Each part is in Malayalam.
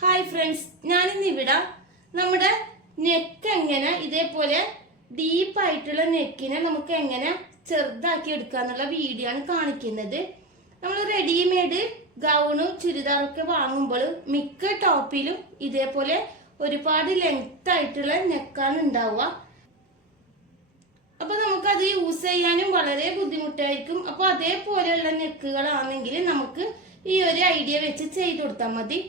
ഹായ് ഫ്രണ്ട്സ്, ഞാനിന്നിവിടെ നമ്മുടെ നെക്ക് എങ്ങനെ ഇതേപോലെ ഡീപ്പായിട്ടുള്ള നെക്കിനെ നമുക്ക് എങ്ങനെ ചെറുതാക്കി എടുക്കാന്നുള്ള വീഡിയോ ആണ് കാണിക്കുന്നത്. നമ്മൾ റെഡിമെയ്ഡ് ഗൗണും ചുരിദാറൊക്കെ വാങ്ങുമ്പോൾ മിക്ക ടോപ്പിലും ഇതേപോലെ ഒരുപാട് ലെങ്ത് ആയിട്ടുള്ള നെക്കാണ് ഉണ്ടാവുക. അപ്പൊ നമുക്കത് യൂസ് ചെയ്യാനും വളരെ ബുദ്ധിമുട്ടായിരിക്കും. അപ്പൊ അതേപോലെയുള്ള നെക്കുകളാണെങ്കിൽ നമുക്ക് ഈ ഒരു ഐഡിയ വെച്ച് ചെയ്തു കൊടുത്താൽ മതി.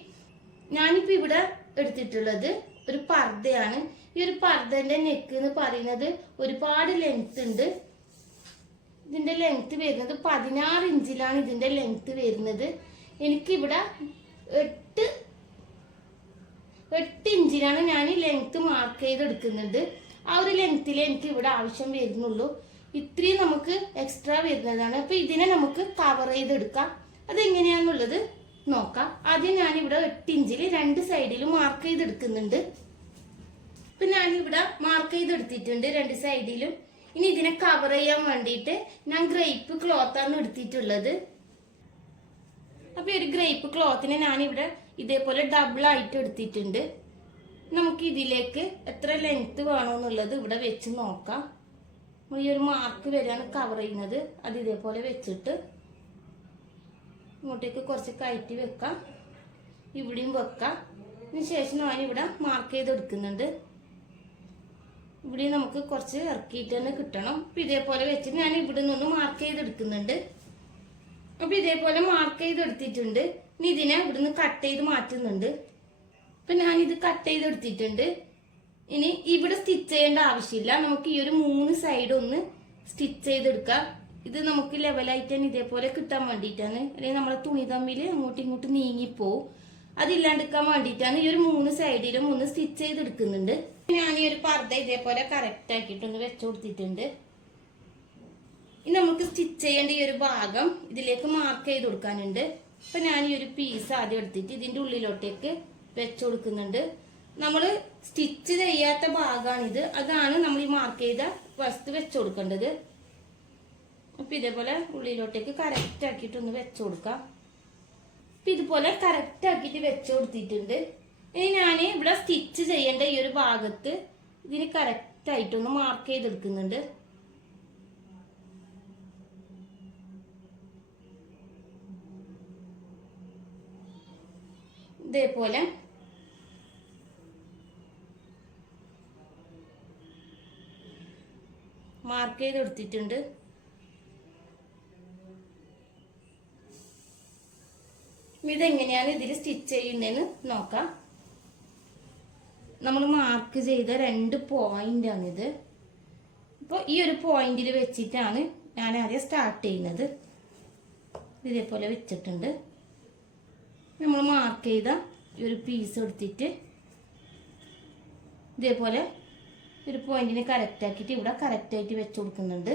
ഞാനിപ്പോ ഇവിടെ എടുത്തിട്ടുള്ളത് ഒരു പർദ്ദയാണ്. ഈ ഒരു പർദ്ദന്റെ നെക്ക് എന്ന് പറയുന്നത് ഒരുപാട് ലെങ്ത് ഉണ്ട്. ഇതിന്റെ ലെങ്ത് വരുന്നത് 16 ഇഞ്ചിലാണ് ഇതിന്റെ ലെങ്ത് വരുന്നത്. എനിക്കിവിടെ 8 ഇഞ്ചിലാണ് ഞാൻ ലെങ്ത് മാർക്ക് ചെയ്ത് എടുക്കുന്നത്. ആ ഒരു ലെങ്ത്തിൽ എനിക്ക് ഇവിടെ ആവശ്യം വരുന്നുള്ളൂ. ഇത്രയും നമുക്ക് എക്സ്ട്രാ വരുന്നതാണ്. അപ്പൊ ഇതിനെ നമുക്ക് കവർ ചെയ്തെടുക്കാം. അതെങ്ങനെയാന്നുള്ളത് നോക്കാം. ആദ്യം ഞാനിവിടെ 8 ഇഞ്ചിൽ 2 സൈഡിലും മാർക്ക് ചെയ്തെടുക്കുന്നുണ്ട്. ഇപ്പൊ ഞാനിവിടെ മാർക്ക് ചെയ്തെടുത്തിട്ടുണ്ട് 2 സൈഡിലും. ഇനി ഇതിനെ കവർ ചെയ്യാൻ വേണ്ടിയിട്ട് ഞാൻ ഗ്രേപ്പ് ക്ലോത്ത് ആണ് എടുത്തിട്ടുള്ളത്. അപ്പൊ ഒരു ഗ്രേപ്പ് ക്ലോത്തിനെ ഞാനിവിടെ ഇതേപോലെ ഡബിൾ ആയിട്ട് എടുത്തിട്ടുണ്ട്. നമുക്ക് ഇതിലേക്ക് എത്ര ലെങ്ത് വേണമെന്നുള്ളത് ഇവിടെ വെച്ച് നോക്കാം. ഈ ഒരു മാർക്ക് വരെയാണ് കവർ ചെയ്യുന്നത്. അത് ഇതേപോലെ വെച്ചിട്ട് ഇങ്ങോട്ടേക്ക് കുറച്ച് കയറ്റി വെക്കാം, ഇവിടെയും വെക്കാം. അതിന് ശേഷം ഞാനിവിടെ മാർക്ക് ചെയ്തെടുക്കുന്നുണ്ട്. ഇവിടെ നമുക്ക് കുറച്ച് ഇറക്കിയിട്ട് തന്നെ കിട്ടണം. അപ്പൊ ഇതേപോലെ വെച്ചിട്ട് ഞാൻ ഇവിടെ നിന്ന് മാർക്ക് ചെയ്തെടുക്കുന്നുണ്ട്. അപ്പൊ ഇതേപോലെ മാർക്ക് ചെയ്തെടുത്തിട്ടുണ്ട്. ഇനി ഇതിനെ ഇവിടുന്ന് കട്ട് ചെയ്ത് മാറ്റുന്നുണ്ട്. അപ്പൊ ഞാനിത് കട്ട് ചെയ്തെടുത്തിട്ടുണ്ട്. ഇനി ഇവിടെ സ്റ്റിച്ച് ചെയ്യേണ്ട ആവശ്യമില്ല. നമുക്ക് ഈ ഒരു 3 സൈഡ് ഒന്ന് സ്റ്റിച്ച് ചെയ്തെടുക്കാം. ഇത് നമുക്ക് ലെവലായിട്ട് തന്നെ ഇതേപോലെ കിട്ടാൻ വേണ്ടിയിട്ടാണ്. അല്ലെങ്കിൽ നമ്മളെ തുണി തമ്മിൽ അങ്ങോട്ടും ഇങ്ങോട്ടും നീങ്ങിപ്പോവും. അതില്ലാണ്ടിരിക്കാൻ വേണ്ടിയിട്ടാണ് ഈ ഒരു 3 സൈഡിലും ഒന്ന് സ്റ്റിച്ച് ചെയ്തെടുക്കുന്നുണ്ട്. ഞാൻ ഈ ഒരു പർദ്ദ ഇതേപോലെ കറക്റ്റ് ആക്കിയിട്ടൊന്ന് വെച്ചു കൊടുത്തിട്ടുണ്ട്. ഇനി നമുക്ക് സ്റ്റിച്ച് ചെയ്യേണ്ട ഈ ഒരു ഭാഗം ഇതിലേക്ക് മാർക്ക് ചെയ്ത് കൊടുക്കാനുണ്ട്. അപ്പൊ ഞാൻ ഈ ഒരു പീസ് ആദ്യം എടുത്തിട്ട് ഇതിന്റെ ഉള്ളിലോട്ടേക്ക് വെച്ചു കൊടുക്കുന്നുണ്ട്. നമ്മൾ സ്റ്റിച്ച് ചെയ്യാത്ത ഭാഗമാണിത്. അതാണ് നമ്മൾ ഈ മാർക്ക് ചെയ്ത വസ്തു വെച്ചു കൊടുക്കേണ്ടത്. അപ്പൊ ഇതേപോലെ ഉള്ളിലോട്ടേക്ക് കറക്റ്റ് ആക്കിയിട്ടൊന്ന് വെച്ചു കൊടുക്കാം. അപ്പൊ ഇതുപോലെ കറക്റ്റ് ആക്കിയിട്ട് വെച്ചു കൊടുത്തിട്ടുണ്ട്. ഇനി ഞാൻ ഇവിടെ സ്റ്റിച്ച് ചെയ്യേണ്ട ഈ ഒരു ഭാഗത്ത് ഇതിന് കറക്റ്റ് ആയിട്ടൊന്ന് മാർക്ക് ചെയ്തെടുക്കുന്നുണ്ട്. ഇതേപോലെ മാർക്ക് ചെയ്തെടുത്തിട്ടുണ്ട്. ഇതെങ്ങനെയാണ് ഇതിൽ സ്റ്റിച്ച് ചെയ്യുന്നതെന്ന് നോക്കാം. നമ്മൾ മാർക്ക് ചെയ്ത 2 പോയിന്റ് ആണിത്. അപ്പോൾ ഈ ഒരു പോയിന്റിൽ വെച്ചിട്ടാണ് ഞാൻ ആദ്യം സ്റ്റാർട്ട് ചെയ്യുന്നത്. ഇതേപോലെ വെച്ചിട്ടുണ്ട്. നമ്മൾ മാർക്ക് ചെയ്ത ഈ ഒരു പീസ് എടുത്തിട്ട് ഇതേപോലെ ഒരു പോയിന്റിനെ കറക്റ്റ് ആക്കിയിട്ട് ഇവിടെ കറക്റ്റ് ആയിട്ട് വെച്ചു കൊടുക്കുന്നുണ്ട്.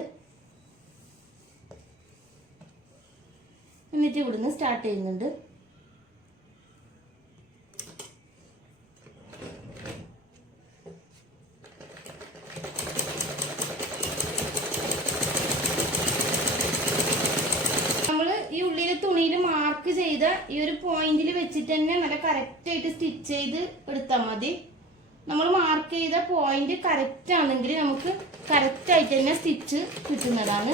എന്നിട്ട് ഇവിടുന്ന് സ്റ്റാർട്ട് ചെയ്യുന്നുണ്ട്. ഈ ഉള്ളിലെ തുണിയിൽ മാർക്ക് ചെയ്ത ഈ ഒരു പോയിന്റിൽ വെച്ചിട്ട് തന്നെ നല്ല കറക്റ്റ് ആയിട്ട് സ്റ്റിച്ച് ചെയ്ത് എടുത്താൽ മതി. നമ്മൾ മാർക്ക് ചെയ്ത പോയിന്റ് കറക്റ്റ് ആണെങ്കിൽ നമുക്ക് കറക്റ്റ് ആയിട്ട് തന്നെ സ്റ്റിച്ച് കിട്ടുന്നതാണ്.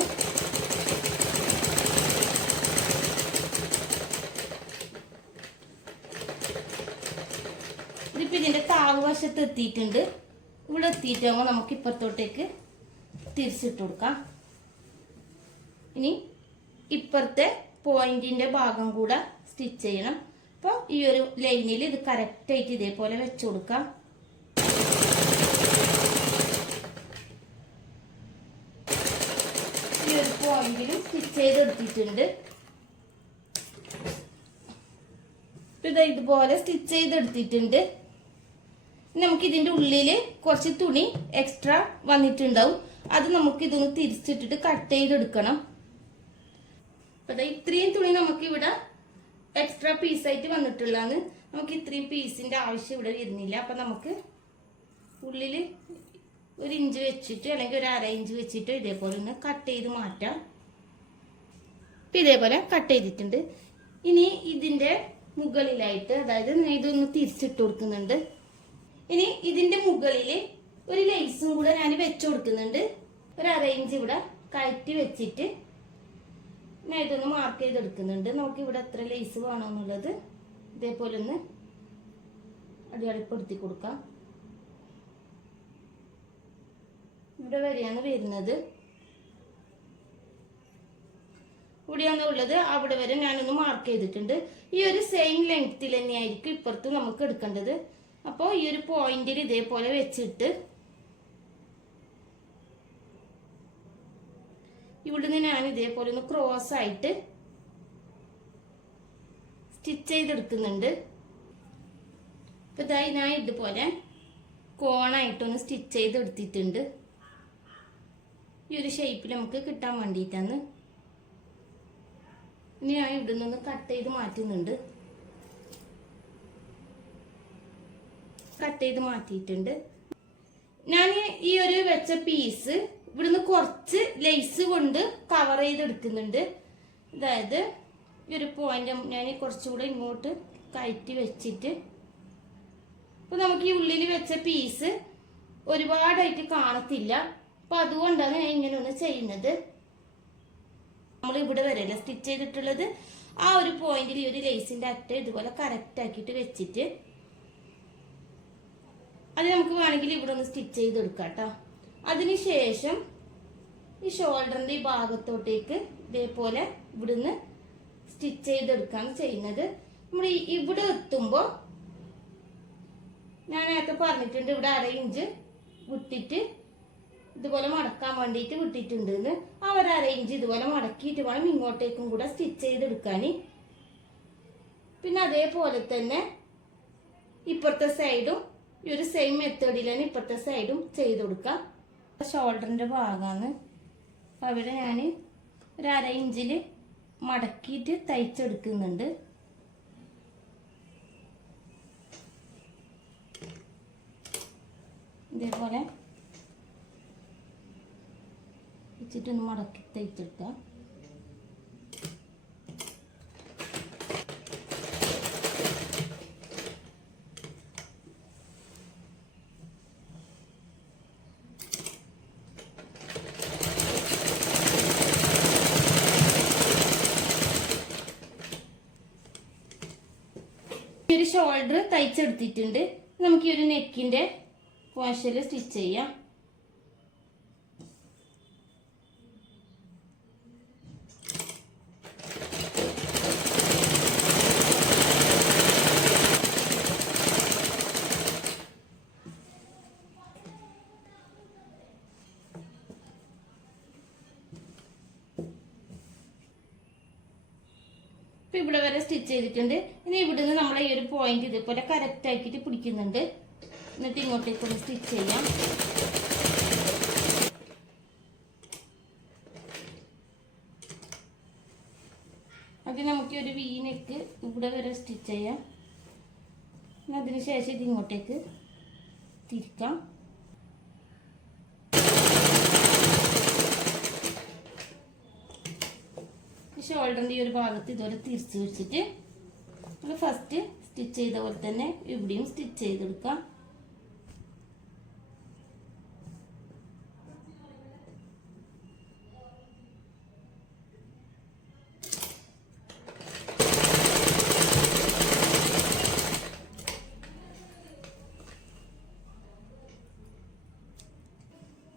ഇതിപ്പോ ഇതിന്റെ താഴ് വശത്ത് എത്തിയിട്ടുണ്ട്. ഇവിടെ എത്തിയിട്ടാകുമ്പോൾ നമുക്ക് ഇപ്പുറത്തോട്ടേക്ക് തിരിച്ചിട്ട് കൊടുക്കാം. ഇനി ഇപ്പുറത്തെ പോയിന്റിന്റെ ഭാഗം കൂടെ സ്റ്റിച്ച് ചെയ്യണം. അപ്പോൾ ഈ ഒരു ലൈനിൽ ഇത് കറക്റ്റ് ആയിട്ട് ഇതേപോലെ വെച്ചു കൊടുക്കാം. ഈ ഒരു പോയിന്റിൽ സ്റ്റിച്ച് ചെയ്തെടുത്തിട്ടുണ്ട്. ഇതുപോലെ സ്റ്റിച്ച് ചെയ്തെടുത്തിട്ടുണ്ട്. നമുക്ക് ഇതിന്റെ ഉള്ളിൽ കുറച്ച് തുണി എക്സ്ട്രാ വന്നിട്ടുണ്ടാവും. അത് നമുക്ക് ഇതൊന്ന് തിരിച്ചിട്ടിട്ട് കട്ട് ചെയ്തെടുക്കണം. അപ്പൊ ഇത്രയും തുണി നമുക്ക് ഇവിടെ എക്സ്ട്രാ പീസായിട്ട് വന്നിട്ടുള്ളതാണ്. നമുക്ക് ഇത്രയും പീസിന്റെ ആവശ്യം ഇവിടെ വരുന്നില്ല. അപ്പൊ നമുക്ക് ഉള്ളില് 1 ഇഞ്ച് വെച്ചിട്ട് അല്ലെങ്കിൽ ഒരു 1/2 ഇഞ്ച് വെച്ചിട്ട് ഇതേപോലെ ഒന്ന് കട്ട് ചെയ്ത് മാറ്റാം. ഇതേപോലെ കട്ട് ചെയ്തിട്ടുണ്ട്. ഇനി ഇതിന്റെ മുകളിലായിട്ട്, അതായത് ഞാൻ ഇതൊന്ന് തിരിച്ചിട്ട് കൊടുക്കുന്നുണ്ട്. ഇനി ഇതിന്റെ മുകളിൽ ഒരു ലേസും കൂടെ ഞാൻ വെച്ചു കൊടുക്കുന്നുണ്ട്. ഒരു 1/2 ഇഞ്ച് ഇവിടെ കയറ്റി വെച്ചിട്ട് ഞാൻ ഇതൊന്ന് മാർക്ക് ചെയ്തെടുക്കുന്നുണ്ട്. നമുക്ക് ഇവിടെ എത്ര ലേസ് വേണമെന്നുള്ളത് ഇതേപോലെ ഒന്ന് അടിയാളിപ്പെടുത്തി കൊടുക്കാം. ഇവിടെ വരെയാണ് വരുന്നത്. ഇവിടെയാണ് ഉള്ളത്, അവിടെ വരെ ഞാനൊന്ന് മാർക്ക് ചെയ്തിട്ടുണ്ട്. ഈ ഒരു സെയിം ലെങ്ത്തിൽ തന്നെയായിരിക്കും ഇപ്പുറത്ത് നമുക്ക് എടുക്കേണ്ടത്. അപ്പോൾ ഈ ഒരു പോയിന്റിൽ ഇതേപോലെ വെച്ചിട്ട് ഇവിടുന്ന് ഞാൻ ഇതേപോലെ ഒന്ന് ക്രോസ് ആയിട്ട് സ്റ്റിച്ച് ചെയ്തെടുക്കുന്നുണ്ട്. ഇപ്പൊ ഇതായി ഞാൻ ഇതുപോലെ കോണായിട്ടൊന്ന് സ്റ്റിച്ച് ചെയ്തെടുത്തിട്ടുണ്ട്. ഈ ഒരു ഷേപ്പിൽ നമുക്ക് കിട്ടാൻ വേണ്ടിയിട്ടാണ്. ഇനി ഞാൻ ഇവിടെ നിന്ന് കട്ട് ചെയ്ത് മാറ്റുന്നുണ്ട്. കട്ട് ചെയ്ത് മാറ്റിയിട്ടുണ്ട്. ഞാൻ ഈ ഒരു വെച്ച പീസ് ഇവിടുന്ന് കുറച്ച് ലേസ് കൊണ്ട് കവർ ചെയ്തെടുക്കുന്നുണ്ട്. അതായത് ഈ ഒരു പോയിന്റ് ഞാൻ കുറച്ചുകൂടെ ഇങ്ങോട്ട് കയറ്റി വെച്ചിട്ട്, അപ്പൊ നമുക്ക് ഈ ഉള്ളിൽ വെച്ച പീസ് ഒരുപാടായിട്ട് കാണത്തില്ല. അപ്പൊ അതുകൊണ്ടാണ് ഞാൻ ഇങ്ങനെ ഒന്ന് ചെയ്യുന്നത്. നമ്മൾ ഇവിടെ വരെയല്ല സ്റ്റിച്ച് ചെയ്തിട്ടുള്ളത്. ആ ഒരു പോയിന്റിൽ ഈ ഒരു ലേസിന്റെ അറ്റ ഇതുപോലെ കറക്റ്റ് ആക്കിയിട്ട് വെച്ചിട്ട് അത് നമുക്ക് വേണമെങ്കിൽ ഇവിടെ ഒന്ന് സ്റ്റിച്ച് ചെയ്തെടുക്കാം കേട്ടോ. അതിനുശേഷം ഈ ഷോൾഡറിന്റെ ഈ ഭാഗത്തോട്ടേക്ക് ഇതേപോലെ ഇവിടുന്ന് സ്റ്റിച്ച് ചെയ്തെടുക്കാണ് ചെയ്യുന്നത്. നമ്മൾ ഇവിടെ എത്തുമ്പോൾ ഞാൻ നേരത്തെ പറഞ്ഞിട്ടുണ്ട് ഇവിടെ 1/2 ഇഞ്ച് വിട്ടിട്ട് ഇതുപോലെ മടക്കാൻ വേണ്ടിയിട്ട് വിട്ടിട്ടുണ്ട്. ആ ഒരു 1/2 ഇഞ്ച് ഇതുപോലെ മടക്കിയിട്ട് വേണം ഇങ്ങോട്ടേക്കും കൂടെ സ്റ്റിച്ച് ചെയ്തെടുക്കാൻ. പിന്നെ അതേപോലെ തന്നെ ഇപ്പുറത്തെ സൈഡും ഈ ഒരു സെയിം മെത്തേഡിൽ തന്നെ ഇപ്പുറത്തെ സൈഡും ചെയ്ത് കൊടുക്കാം. ഷോൾഡറിന്റെ ഭാഗമാണ്. അപ്പൊ അവിടെ ഞാൻ ഒരു 1/2 ഇഞ്ചിൽ മടക്കിയിട്ട് തയ്ച്ചെടുക്കുന്നുണ്ട്. ഇതേപോലെ വെച്ചിട്ടൊന്ന് മടക്കി തയ്ച്ചെടുക്കാം. ഈ ഒരു ഷോൾഡർ തയ്ച്ചെടുത്തിട്ടുണ്ട്. നമുക്ക് ഈ ഒരു നെക്കിന്റെ പോർഷനിൽ സ്റ്റിച്ച് ചെയ്യാം. ഇപ്പൊ ഇവിടെ വരെ സ്റ്റിച്ച് ചെയ്തിട്ടുണ്ട്. ഇനി ഇവിടുന്ന് നമ്മൾ ഈ ഒരു പോയിന്റ് ഇതേപോലെ കറക്റ്റ് ആക്കിയിട്ട് പിടിക്കുന്നുണ്ട്. എന്നിട്ട് ഇങ്ങോട്ടേക്കൊന്ന് സ്റ്റിച്ച് ചെയ്യാം. അത് നമുക്ക് ഒരു വി നെക്ക് ഇവിടെ വരെ സ്റ്റിച്ച് ചെയ്യാം. അതിനുശേഷം ഇത് ഇങ്ങോട്ടേക്ക് തിരിക്കാം. ഷോൾഡറിന്റെ ഈ ഒരു ഭാഗത്ത് ഇതുപോലെ തിരിച്ച് വെച്ചിട്ട് നമ്മൾ ഫസ്റ്റ് സ്റ്റിച്ച് ചെയ്ത പോലെ തന്നെ ഇവിടെയും സ്റ്റിച്ച് ചെയ്തെടുക്കാം.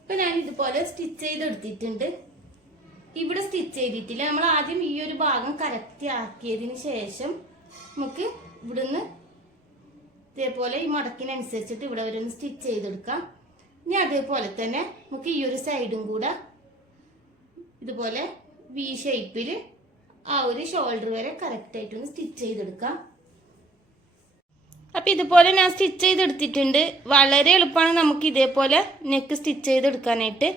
ഇപ്പൊ ഞാൻ ഇതുപോലെ സ്റ്റിച്ച് ചെയ്തെടുത്തിട്ടുണ്ട്. ഇവിടെ സ്റ്റിച്ച് ചെയ്തിട്ടില്ല. നമ്മൾ ആദ്യം ഈ ഒരു ഭാഗം കറക്റ്റ് ആക്കിയതിന് ശേഷം നമുക്ക് ഇവിടുന്ന് ഇതേപോലെ ഈ മടക്കിനനുസരിച്ചിട്ട് ഇവിടെ വരെ ഒന്ന് സ്റ്റിച്ച് ചെയ്തെടുക്കാം. ഇനി അതേപോലെ തന്നെ നമുക്ക് ഈ ഒരു സൈഡും കൂടെ ഇതുപോലെ വി ഷേപ്പിൽ ആ ഒരു ഷോൾഡർ വരെ കറക്റ്റ് ആയിട്ടൊന്ന് സ്റ്റിച്ച് ചെയ്തെടുക്കാം. അപ്പൊ ഇതുപോലെ ഞാൻ സ്റ്റിച്ച് ചെയ്തെടുത്തിട്ടുണ്ട്. വളരെ എളുപ്പമാണ് നമുക്ക് ഇതേപോലെ നെക്ക് സ്റ്റിച്ച് ചെയ്തെടുക്കാനായിട്ട്.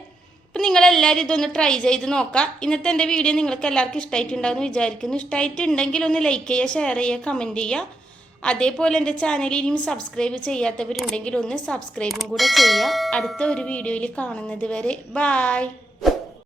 അപ്പം നിങ്ങളെല്ലാവരും ഇതൊന്ന് ട്രൈ ചെയ്ത് നോക്കാം. ഇന്നത്തെ എൻ്റെ വീഡിയോ നിങ്ങൾക്ക് എല്ലാവർക്കും ഇഷ്ടമായിട്ടുണ്ടാകുമെന്ന് വിചാരിക്കുന്നു. ഇഷ്ടമായിട്ടുണ്ടെങ്കിൽ ഒന്ന് ലൈക്ക് ചെയ്യുക, ഷെയർ ചെയ്യുക, കമൻറ്റ് ചെയ്യുക. അതേപോലെ എൻ്റെ ചാനൽ ഇനിയും സബ്സ്ക്രൈബ് ചെയ്യാത്തവരുണ്ടെങ്കിൽ ഒന്ന് സബ്സ്ക്രൈബും കൂടെ ചെയ്യുക. അടുത്ത ഒരു വീഡിയോയിൽ കാണുന്നത് വരെ ബായ്.